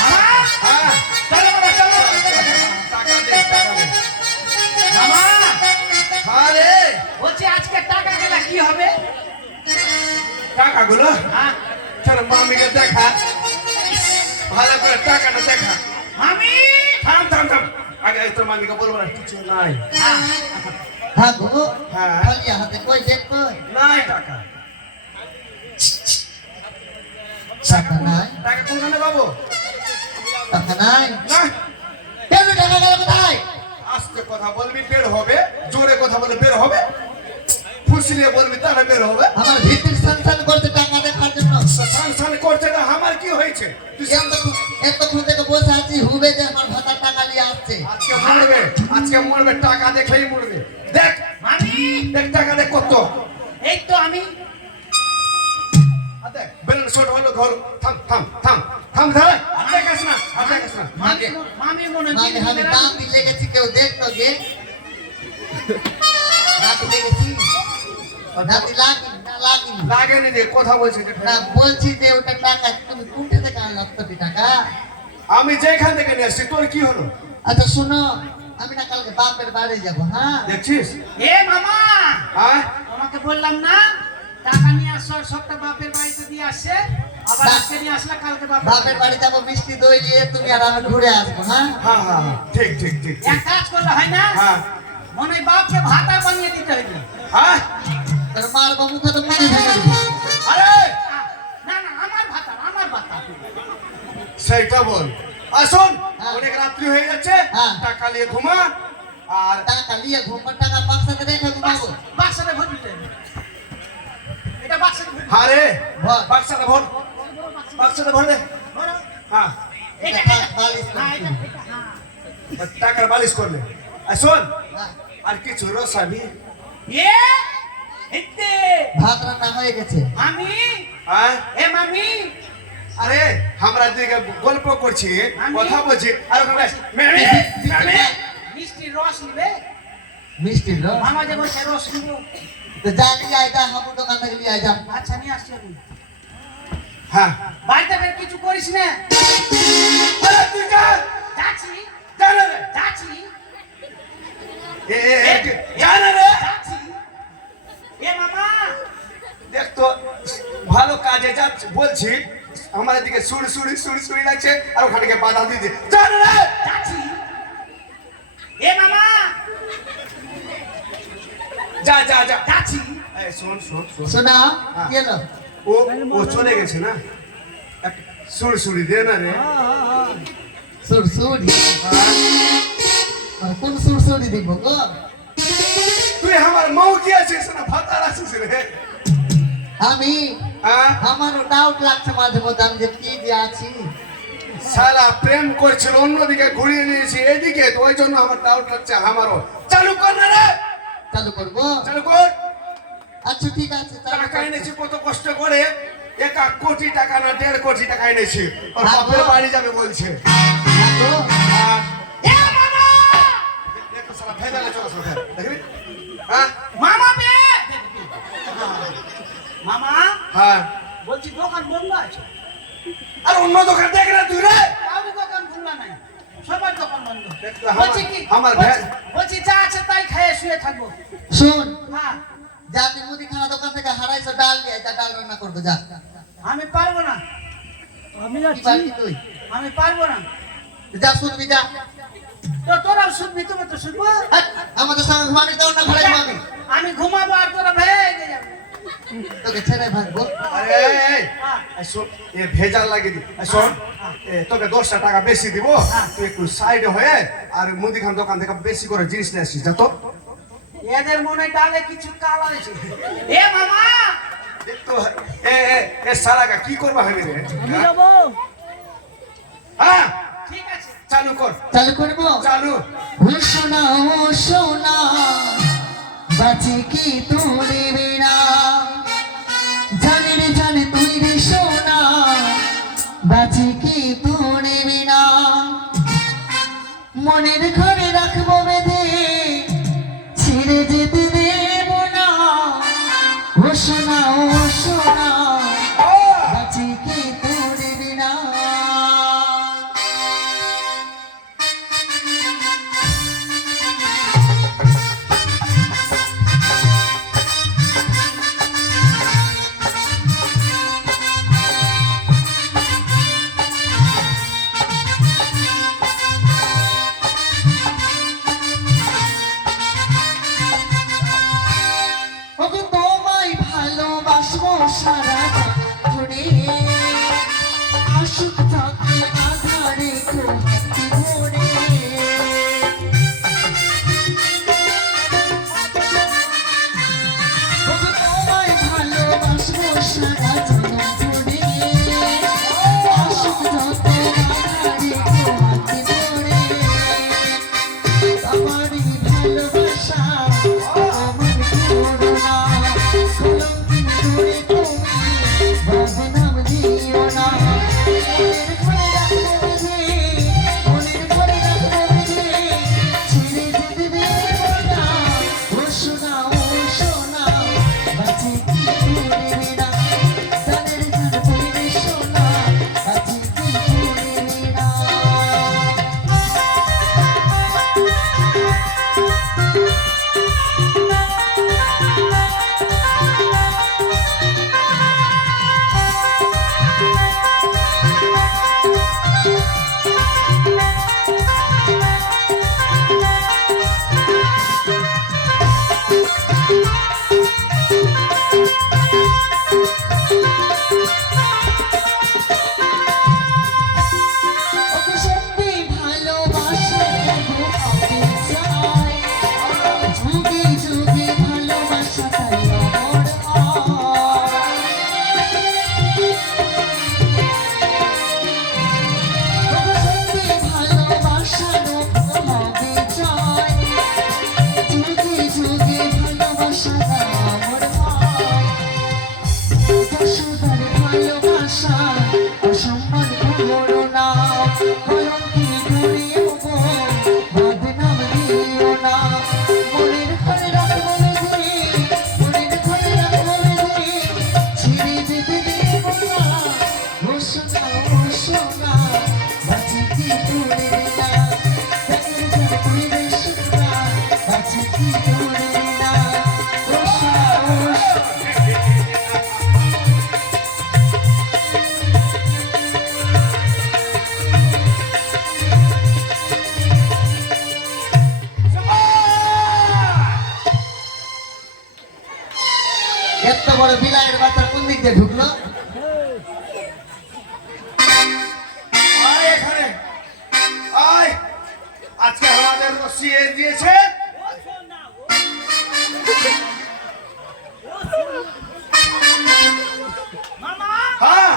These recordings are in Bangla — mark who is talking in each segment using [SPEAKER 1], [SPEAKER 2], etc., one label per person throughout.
[SPEAKER 1] হ্যাঁ হ্যাঁ
[SPEAKER 2] গেলে কি হবে
[SPEAKER 1] টাকাগুলো?
[SPEAKER 2] হ্যাঁ।
[SPEAKER 1] মামিকে দেখা। ভালো করে টাকাটা দেখা।
[SPEAKER 2] মামি!
[SPEAKER 1] থাম থাম থাম। আগে তোর মামিকে বলব না কিছু নাই।
[SPEAKER 2] হ্যাঁ।
[SPEAKER 3] ভাগো
[SPEAKER 1] হ্যাঁ।
[SPEAKER 3] হাতে কই দেখ
[SPEAKER 1] নাই টাকা।
[SPEAKER 3] টাকা নাই
[SPEAKER 1] টাকা কোনখানে পাবো?
[SPEAKER 3] টাকা নাই
[SPEAKER 1] না।
[SPEAKER 3] কেন টাকা গেল কোথায়?
[SPEAKER 1] আস্তে কথা বলবি বের হবে। জোরে কথা বলে বের হবে। ফুসলিয়ে বলবি তাহলে বের হবে।
[SPEAKER 3] আমার ভিত্তির সন্তান করতে টাকা দেখার জন্য।
[SPEAKER 1] সান সান করছে না আমার কি হয়েছে? তুই
[SPEAKER 3] এত এতক্ষণ থেকে বসে আছি হুবে যে আমার ভাতার টাকা নিয়ে আসছে।
[SPEAKER 1] আজকে মরবে আজকে মরবে টাকা দেখলেই মরবে। দেখ
[SPEAKER 2] মামি
[SPEAKER 1] দেখ টাকা দেখ কত।
[SPEAKER 2] এই তো আমি
[SPEAKER 1] ছোট হলো ঘর থাম থাম থাম থাম ধরে। আর দেখাস না আর দেখাস না।
[SPEAKER 2] মামি মামি মনে
[SPEAKER 3] মানে আমি দাম দিয়ে লেগেছি কেউ দেখতো গে। রাতে লেগেছি। রাতে লাগি না লাগি।
[SPEAKER 1] লাগেনি যে কথা বলছি যে
[SPEAKER 3] না বলছি যে ওটা টাকা তুমি কোনটা থেকে কোটি টাকা?
[SPEAKER 1] আমি যেখান থেকে নিয়ে এসছি তোর কি হলো?
[SPEAKER 3] আচ্ছা শোনো আমি না কালকে বাপের বাড়ি যাব হ্যাঁ?
[SPEAKER 1] দেখছিস?
[SPEAKER 2] এ মামা!
[SPEAKER 1] হ্যাঁ?
[SPEAKER 2] তোমাকে বললাম না টাকা নিয়ে আসো সবটা বাপের বাড়িতে দিয়ে আসে। আবার আজকে নিয়ে আসলে কালকে
[SPEAKER 3] বাপের
[SPEAKER 2] বাপের
[SPEAKER 3] বাড়ি যাব মিষ্টি দই নিয়ে তুমি আর আমি ঘুরে আসব হ্যাঁ?
[SPEAKER 1] হ্যাঁ হ্যাঁ হ্যাঁ, ঠিক ঠিক ঠিক ঠিক।
[SPEAKER 2] এক কাজ করলে হয় না?
[SPEAKER 1] হ্যাঁ।
[SPEAKER 2] মনে হয় বাপকে ভাতা বানিয়ে দিতে হবে।
[SPEAKER 1] হ্যাঁ?
[SPEAKER 3] তোর মার বাবু তো তো মনে থাকে
[SPEAKER 1] আরে!
[SPEAKER 2] না না আমার ভাতা আমার ভাতা।
[SPEAKER 1] সেইটা বল। আসুন
[SPEAKER 3] হ্যাঁ।
[SPEAKER 1] অনেক রাত্রি হয়ে যাচ্ছে
[SPEAKER 3] হ্যাঁ।
[SPEAKER 1] টাকা নিয়ে ঘুমা আর
[SPEAKER 3] টাকা নিয়ে ঘুমার টাকা বাক্সাতে রেখে ঘুমাবো।
[SPEAKER 2] বাক্সাতে ভর দিতে হবে। এটা বাক্সাতে ভর
[SPEAKER 1] হ্যাঁ রে
[SPEAKER 3] ভর।
[SPEAKER 1] বাক্সাতে ভর দে হ্যাঁ।
[SPEAKER 2] হ্যাঁ, হ্যাঁ।
[SPEAKER 1] টাকার বালিশ করলে। আসুন
[SPEAKER 3] হ্যাঁ।
[SPEAKER 1] আর কিছু
[SPEAKER 2] এ এতে।
[SPEAKER 3] ভাত রান্না হয়ে গেছে।
[SPEAKER 2] আমি
[SPEAKER 1] হ্যাঁ?
[SPEAKER 2] এ মামি?
[SPEAKER 1] আরে আমরা দিকে গল্প করছি
[SPEAKER 2] আমি-
[SPEAKER 1] কথা বলছি। আর
[SPEAKER 2] মিষ্টি রস নিবে?
[SPEAKER 3] মিষ্টি লো
[SPEAKER 2] মামা যে বলছে রস নিব
[SPEAKER 3] তো যা নিয়ে আয় যা হাবু দোকান থেকে নিয়ে আয় যা।
[SPEAKER 2] আচ্ছা নিয়ে আসছি আমি।
[SPEAKER 1] হ্যাঁ।
[SPEAKER 2] বাড়িতে ফের কিছু করিস না?
[SPEAKER 1] আরে তুই যা
[SPEAKER 2] যাচ্ছি।
[SPEAKER 1] যা রে
[SPEAKER 2] যাচ্ছি।
[SPEAKER 1] এ এ যা রে
[SPEAKER 2] যাচ্ছি। এ মামা।
[SPEAKER 1] দেখ তো ভালো কাজে যা বলছি আমার দিকে সুড়ি সুড়ি সুড়ি সুড়ি লাগছে আর ওখানে বাধা দিয়ে দিয়ে যা রে।
[SPEAKER 2] যাচ্ছি। এ মামা।
[SPEAKER 1] যা যা যা।
[SPEAKER 2] যাচ্ছি।
[SPEAKER 1] শোন শোন শোন।
[SPEAKER 3] শোনা
[SPEAKER 1] হ্যাঁ।
[SPEAKER 3] কি
[SPEAKER 1] ও ও চলে গেছে না? দে না রে।
[SPEAKER 3] সুর সুরি
[SPEAKER 1] হ্যাঁ।
[SPEAKER 3] কোন দিব গো?
[SPEAKER 1] তুই আমার মৌ কি আছিস না ভাতার আছিস রে?
[SPEAKER 3] আমি?
[SPEAKER 1] হ্যাঁ?
[SPEAKER 3] ডাউট লাগছে মাঝে মধ্যে আমি যে কি যে আছি?
[SPEAKER 1] সারা প্রেম করছিল অন্যদিকে ঘুরিয়ে নিয়েছি এদিকে তো ওই জন্য আমার ডাউট লাগছে আমারও। চালু কর না রে!
[SPEAKER 3] চালু করব।
[SPEAKER 1] চালু কর।
[SPEAKER 3] আচ্ছা ঠিক আছে
[SPEAKER 1] টাকা। এনেছি কত কষ্ট করে। এক কোটি টাকা না দেড় কোটি টাকা এনেছি। ওর বাপের বাড়ি যাবে বলছে।
[SPEAKER 3] হ্যাঁ।
[SPEAKER 1] হ্যাঁ,
[SPEAKER 2] মামা
[SPEAKER 1] হ্যাঁ।
[SPEAKER 2] মামা বে! মামা?
[SPEAKER 1] হ্যাঁ।
[SPEAKER 2] বলছি দোকান বন্ধ আছে।
[SPEAKER 1] আর অন্য দোকান দেখ না তুই রে।
[SPEAKER 2] দোকান খোলা নাই। সবার দোকান বন্ধ।
[SPEAKER 1] দেখ তো, আমার-
[SPEAKER 2] বলছি কি?
[SPEAKER 1] আমার
[SPEAKER 2] বলছি যা আছে তাই খেয়ে শুয়ে থাকব।
[SPEAKER 3] শোন।
[SPEAKER 2] হ্যাঁ।
[SPEAKER 3] যা তুই মুদিখানা দোকান থেকে হারাইছো ডাল নিয়ে যা ডাল রান্না করব যা।
[SPEAKER 2] আমি পারব না। আমি
[SPEAKER 3] পারবি তুই?
[SPEAKER 2] আমি পারব না।
[SPEAKER 3] যা শুনবি যা।
[SPEAKER 2] তো তোরাও শুনবি তুমি তো শুনব।
[SPEAKER 3] হাট, আমাদের সঙ্গে ঘুমাবি তো অন্য ঘরে ঘুমাবি।
[SPEAKER 2] আমি ঘুমাবো আর তোরা ভেঙে যাবে।
[SPEAKER 3] তোকে ছেড়ে ভাগবো
[SPEAKER 1] শোন, ভেজাল লাগিয়ে দি। শোন তোকে দশটা টাকা বেশি দিব
[SPEAKER 2] হ্যাঁ।
[SPEAKER 1] তুই একটু সাইডে হয়ে আর মুদিখান দোকান থেকে বেশি করে জিনিস নিয়ে আসিস যা তো।
[SPEAKER 2] এদের মনে ডালে কিছু কাল আছে। এ মামা
[SPEAKER 1] তো এ এ এ সারাগা কি করবা হবে রে? হ্যাঁ?
[SPEAKER 2] ঠিক আছে।
[SPEAKER 1] চালু কর।
[SPEAKER 3] চালু করব?
[SPEAKER 1] চালু।
[SPEAKER 3] ও সোনা বাঁচি কি তোরে বিনা?
[SPEAKER 1] Yes. আমাদের এ দিয়েছে
[SPEAKER 2] মামা
[SPEAKER 1] হ্যাঁ।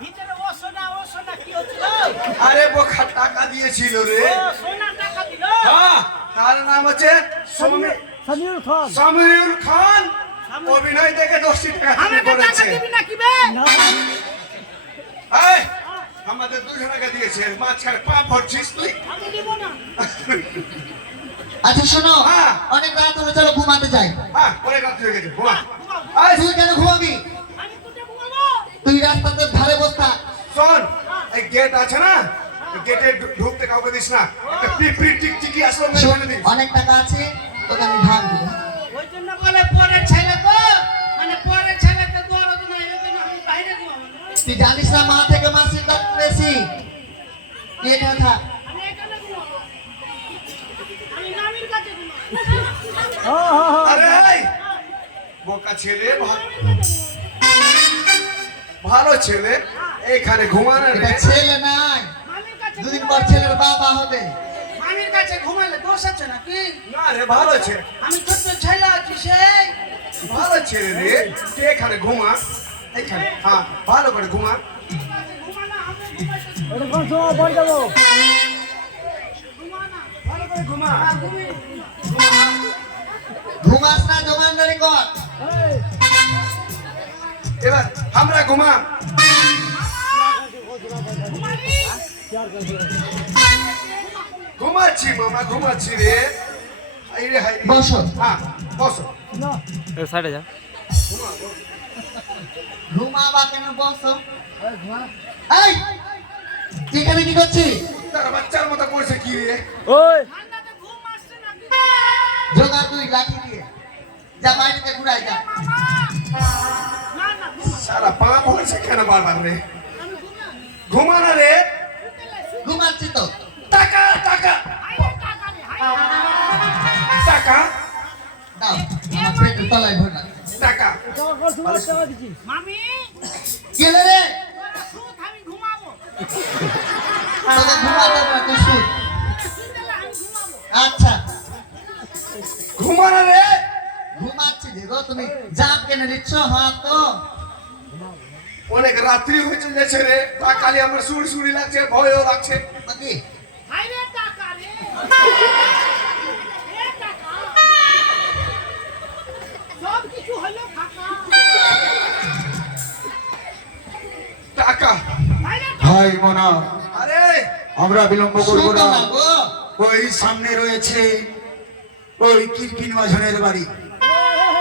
[SPEAKER 2] ভিতরে ও সোনা ও সোনা কি হচ্ছিল?
[SPEAKER 1] আরে বোখা টাকা দিয়েছিল রে।
[SPEAKER 2] ও সোনা টাকা দিল?
[SPEAKER 1] হ্যাঁ তার নাম হচ্ছে সমী-
[SPEAKER 4] সামিউল খান।
[SPEAKER 1] সামিউল খান। অভিনয় দেখে দশটি টাকা
[SPEAKER 2] টাকা
[SPEAKER 1] করেছে
[SPEAKER 2] দিবি না কি বে
[SPEAKER 1] এই, আমাদের টাকা দিয়েছে পা ভরছিস তুই।
[SPEAKER 2] আমি দিব না।
[SPEAKER 3] আচ্ছা শোনো
[SPEAKER 1] হ্যাঁ।
[SPEAKER 3] অনেক রাত হলো চলো ঘুমাতে যাই।
[SPEAKER 1] হ্যাঁ অনেক রাত্রি হয়ে গেছে ঘুমা।
[SPEAKER 3] তুই কেন ঘুমাবি?
[SPEAKER 2] আমি তোকে ঘুমাবো?
[SPEAKER 3] তুই রাস্তাতে ধারে বসতা
[SPEAKER 1] শোন এই গেট আছে না গেটে ঢুকতে কাউকে দিস না। একটা পিঁপড়ি টিকটিকি আসলো
[SPEAKER 3] অনেক টাকা আছে তোকে আমি ভাগ দেবো।
[SPEAKER 2] ওই জন্য বলে পরের ছেলে তো মানে দৌড়াতো না এই জন্য আমি বাইরে ঘুমাবো
[SPEAKER 3] তুই জানিস না মা থেকে মাসির বেশি তুই এখানে থাক
[SPEAKER 2] এখানে
[SPEAKER 4] হ্যাঁ হ্যাঁ হ্যাঁ।
[SPEAKER 1] আরে এই, বোকা ছেলে ভালো ছেলে এইখানে ঘুমানো
[SPEAKER 3] এটা
[SPEAKER 1] রে
[SPEAKER 3] ছেলে নাই। দুদিন পর ছেলের বাবা হবে।
[SPEAKER 2] মামির কাছে ঘুমালে দোষ আছে নাকি?
[SPEAKER 1] না রে ভালো ছেলে।
[SPEAKER 2] আমি ছোট্ট ছেলে আছি সেই।
[SPEAKER 1] ভালো ছেলে রে তুই এখানে ঘুমা। এইখানে হ্যাঁ ভালো করে ঘুমা।
[SPEAKER 3] ঘুমাস না দোকানদারি কর
[SPEAKER 1] এবার আমরা ঘুমা
[SPEAKER 2] ঘুমাবি
[SPEAKER 4] চার কাছে।
[SPEAKER 1] ঘুমাচ্ছি মামা ঘুমাচ্ছি রে।
[SPEAKER 3] বসো।
[SPEAKER 1] হ্যাঁ বসো।
[SPEAKER 5] সাইডে যা।
[SPEAKER 1] ঘুমা
[SPEAKER 3] ঘুমাবা কেন বসো।
[SPEAKER 4] এই,
[SPEAKER 3] এখানে কি করছিস
[SPEAKER 1] তার বাচ্চার মতো করছে কি রে?
[SPEAKER 4] ওই।
[SPEAKER 3] জোগা তুই লাঠি দিয়ে। যা বাড়িতে ঘুরাই যা।
[SPEAKER 2] না না ঘুমা
[SPEAKER 1] সারা পা ভরছে কেন বারবার রে? ঘুমানো রে।
[SPEAKER 3] ঘুমাচ্ছি তো।
[SPEAKER 1] টাকা টাকা।
[SPEAKER 2] টাকা
[SPEAKER 1] টাকা?
[SPEAKER 3] দাও। আমার পেটের তলায় ভরা
[SPEAKER 1] টাকা।
[SPEAKER 2] মামি।
[SPEAKER 3] কি হলো রে? আচ্ছা।
[SPEAKER 1] ঘুমানো রে?
[SPEAKER 3] ঘুমাচ্ছি দেখো তুমি জাম কেন দিচ্ছ? হ্যাঁ তো।
[SPEAKER 1] অনেক রাত্রি হয়েছে রে। কালি আমার সুড়ি সুড়ি লাগছে ভয়ও লাগছে।
[SPEAKER 3] বাকি?
[SPEAKER 6] ভাই মনা।
[SPEAKER 1] আরে।
[SPEAKER 6] আমরা বিলম্ব করব না।
[SPEAKER 3] না
[SPEAKER 6] ওই সামনে রয়েছে ওই কিরকিন মাঝনের বাড়ি।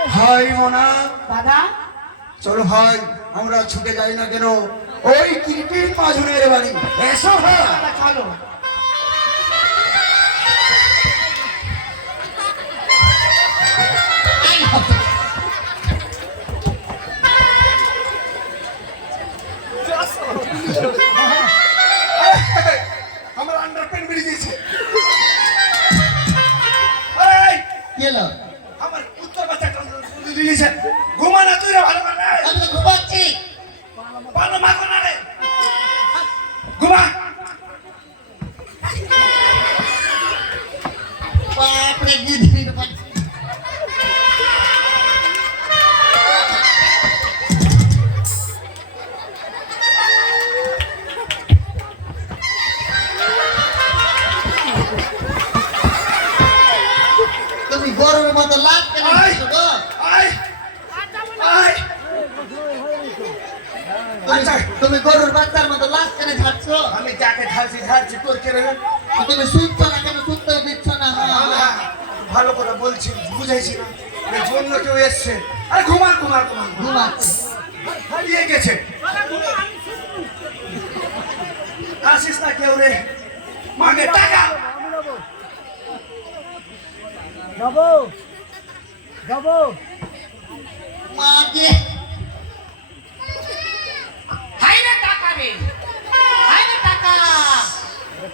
[SPEAKER 6] ভাই মনা।
[SPEAKER 2] দাদা
[SPEAKER 6] চলো ভাই আমরা ছুটে যাই না কেন? ওই কিরকিন মাঝনের বাড়ি। এসো ভাই
[SPEAKER 2] চলো।
[SPEAKER 1] ভালো মাগো
[SPEAKER 3] ঝাড়ছি
[SPEAKER 1] ঝাড়ছি করছে রে?
[SPEAKER 3] তুমি শুনছো না কেন? শুনতে দিচ্ছ না
[SPEAKER 1] ভালো করে বলছি বুঝাইছি না। জন্য কেউ এসছে। আরে ঘুমার ঘুমার ঘুমার
[SPEAKER 3] ঘুমাচ্ছে।
[SPEAKER 1] হারিয়ে গেছে। আসিস না কেউ রে? মাগে টাকা।
[SPEAKER 4] যাব যাব।
[SPEAKER 3] মাগে Ah.